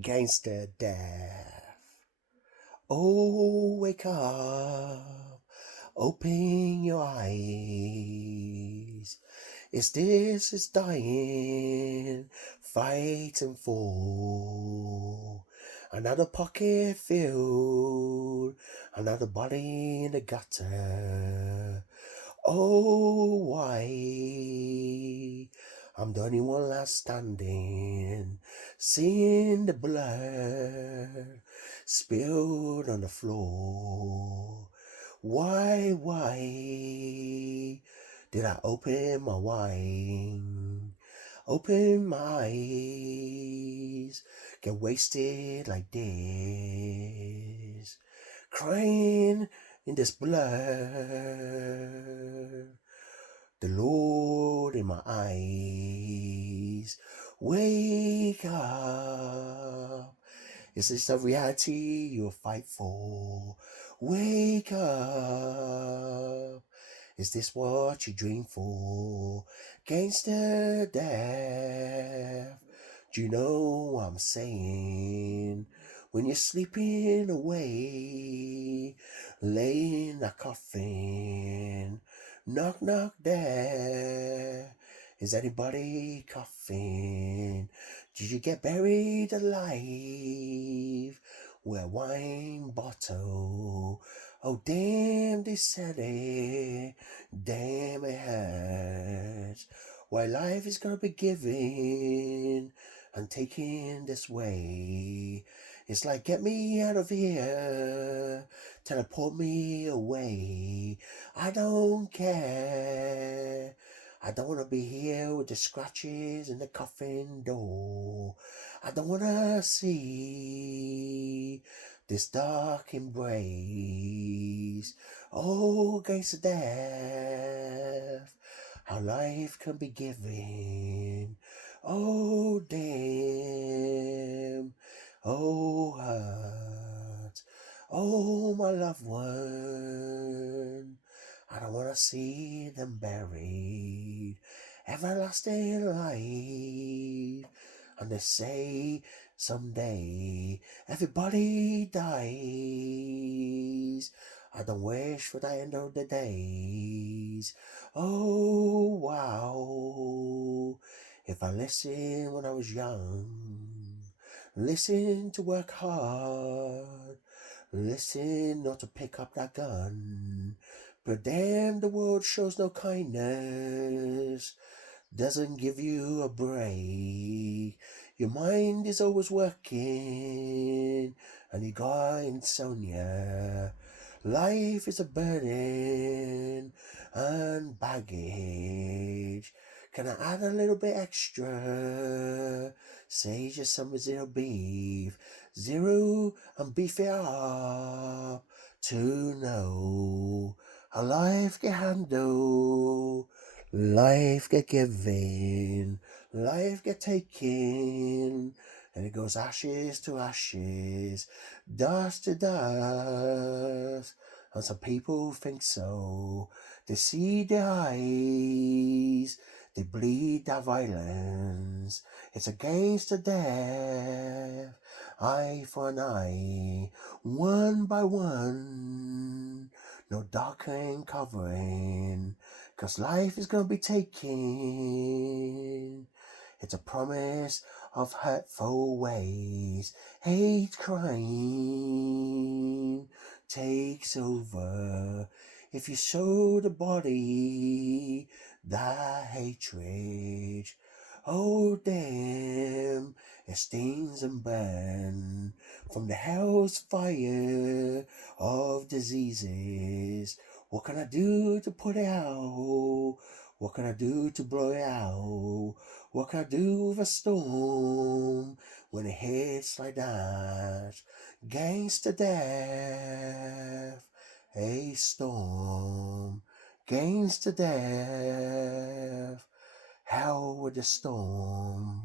Gangster death. Oh, wake up. Open your eyes. Is dying, fighting for another pocket filled, another body in the gutter. Oh, why? I'm the only one left standing, seeing the blood spilled on the floor. Why did I open my wine? Open my eyes, get wasted like this, crying in this blood. The Lord in my eyes, wake up. Is this the reality you'll fight for? Wake up. Is this what you dream for? Gangster death. Do you know what I'm saying? When you're sleeping away, laying in a coffin, knock knock there. Is anybody coughing? Did you get buried alive with a wine bottle? Oh damn, they said it. Damn, it hurts. Why life is gonna be given and taken this way. It's like, get me out of here, teleport me away. I don't care. I don't want to be here with the scratches in the coffin door. I don't want to see this dark embrace. Oh, against the death, how life can be given. Oh, damn. Oh, heart. Oh, my loved one. I don't want to see them buried. Everlasting life. And they say someday everybody dies. I don't wish for the end of the days. Oh, wow. If I listened when I was young, listen to work hard, listen not to pick up that gun. But damn, the world shows no kindness, doesn't give you a break. Your mind is always working, and you got insomnia. Life is a burden and baggage. Can I add a little bit extra? Say just some zero beef, zero and beef it up to know how life get handled, life get given, life get taken, and it goes ashes to ashes, dust to dust. And some people think so. They see their eyes, they bleed their violence. It's against the death, eye for an eye, one by one. No darkening covering, 'cause life is gonna be taken. It's a promise of hurtful ways. Hate crime takes over. If you show the body that hatred, oh damn, it stings and burns from the hell's fire of diseases. What can I do to put it out? What can I do to blow it out? What can I do with a storm when it hits like that? Gangster death, a storm. Gangster death, hell with the storm.